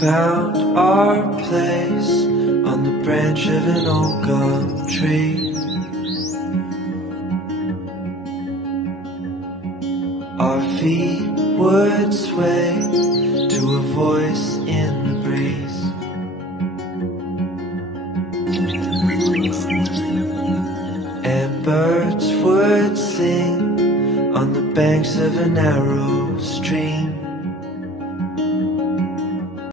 found our place on the branch of an old gum tree. Our feet would sway to a voice in the breeze. And birds would sing on the banks of a narrow stream.